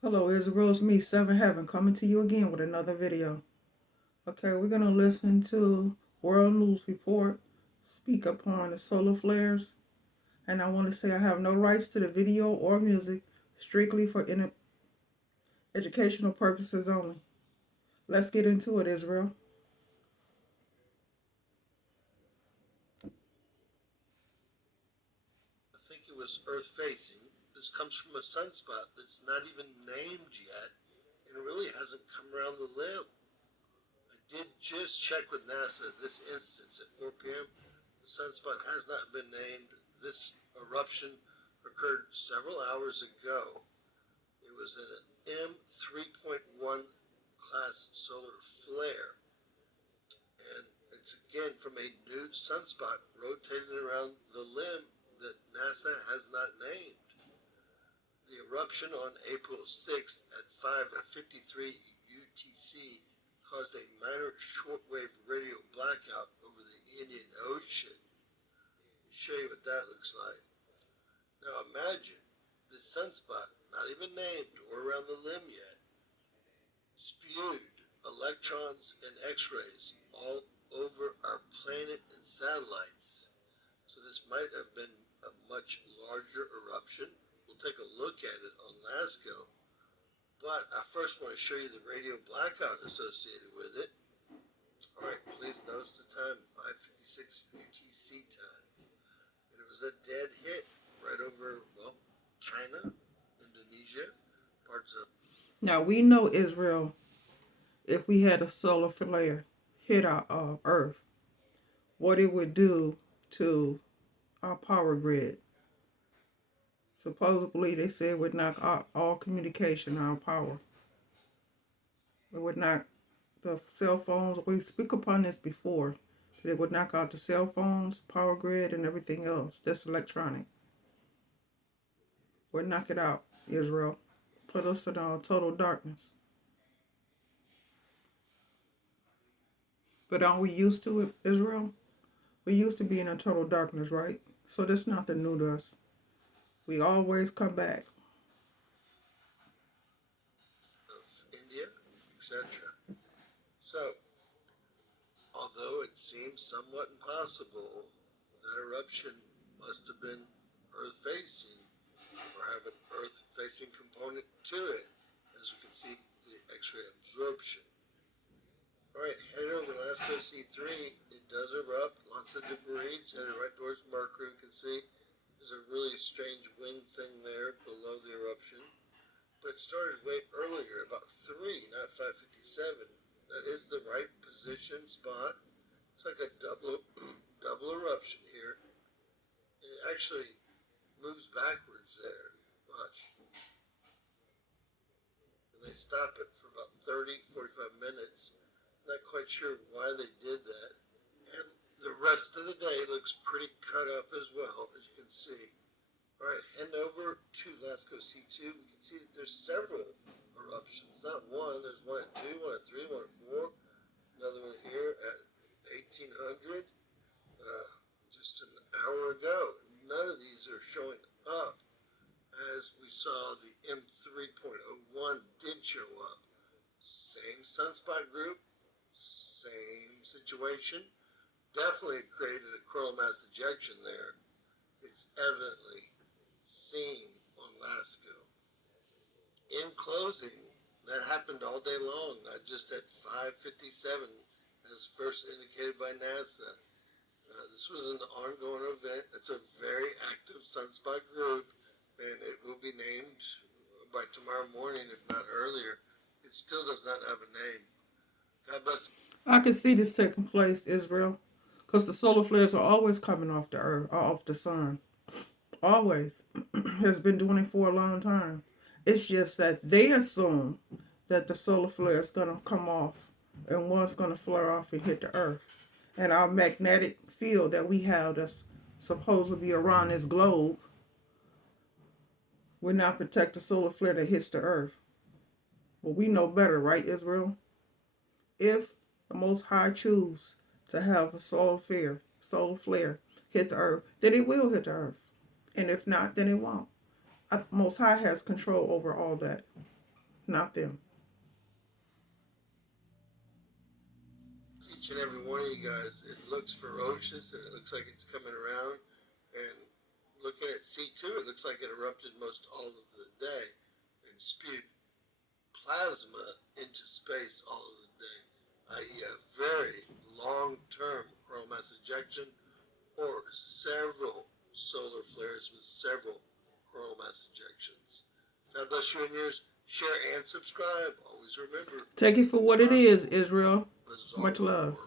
Hello, Israel. It's me, Seven Heaven, coming to you again with another video. Okay, we're going to listen to World News Report speak upon the solar flares. And I want to say I have no rights to the video or music, strictly for educational purposes only. Let's get into it, Israel. I think it was Earth facing. This comes from a sunspot that's not even named yet and really hasn't come around the limb. I did just check with NASA this instance at 4 p.m. The sunspot has not been named. This eruption occurred several hours ago. It was an M3.1 class solar flare, and it's again from a new sunspot rotating around the limb that NASA has not named. The eruption on April 6th at 5:53 UTC caused a minor shortwave radio blackout over the Indian Ocean. Let me show you what that looks like. Now imagine this sunspot, not even named or around the limb yet, spewed electrons and X-rays all over our planet and satellites. So this might have been a much larger eruption. We'll take a look at it on LASCO. But I first want to show you the radio blackout associated with it. Alright, please notice the time, 5:56 UTC time. And it was a dead hit right over, well, China, Indonesia, parts of. Now, we know, Israel, if we had a solar flare hit our Earth, what it would do to our power grid. Supposedly, they said it would knock out all communication, our power. It would knock the cell phones. We speak upon this before. That it would knock out the cell phones, power grid, and everything else that's electronic. Would knock it out, Israel. Put us in total darkness. But aren't we used to it, Israel? We used to be in a total darkness, right? So that's nothing new to us. We always come back. India, etc. So, although it seems somewhat impossible, that eruption must have been Earth facing or have an Earth facing component to it, as we can see the X ray absorption. Alright, head over to LASCO C3. It does erupt, lots of debris. It's headed right towards Mercury. You can see there's a really strange wing thing there below the eruption. But it started way earlier, about 3, not 5:57. That is the right position spot. It's like a double double eruption here. And it actually moves backwards there. Watch. And they stop it for about 30, 45 minutes. Not quite sure why they did that. And the rest of the day looks pretty cut up as well, as you can see. Alright, heading over to LASCO C2, we can see that there's several eruptions. Not one, there's one at 2, one at 3, one at 4. Another one here at 1800, just an hour ago. None of these are showing up as we saw the M3.01 did show up. Same sunspot group, same situation. Definitely created a coronal mass ejection there. It's evidently seen on LASCO. In closing, that happened all day long, not just at 5:57 as first indicated by NASA. This was an ongoing event. It's a very active sunspot group, and it will be named by tomorrow morning, if not earlier. It still does not have a name. God bless. I can see this taking place, Israel, because the solar flares are always coming off the Earth, or off the sun. Always. Has been doing it for a long time. It's just that they assume that the solar flare is going to come off and one's going to flare off and hit the Earth. And our magnetic field that we have that's supposed to be around this globe will not protect the solar flare that hits the Earth. Well, we know better, right, Israel? If the Most High choose to have a solar flare hit the Earth, then it will hit the Earth. And if not, then it won't. Most High has control over all that. not them. Each and every one of you guys, it looks ferocious and it looks like it's coming around. And looking at C2, it looks like it erupted most all of the day and spewed plasma into space all of the day, i.e., a very long-term coronal mass ejection or several solar flares with several coronal mass ejections. God bless you and yours. Share and subscribe. Always remember, Take it for what it is, Israel. bizarre Much love. world.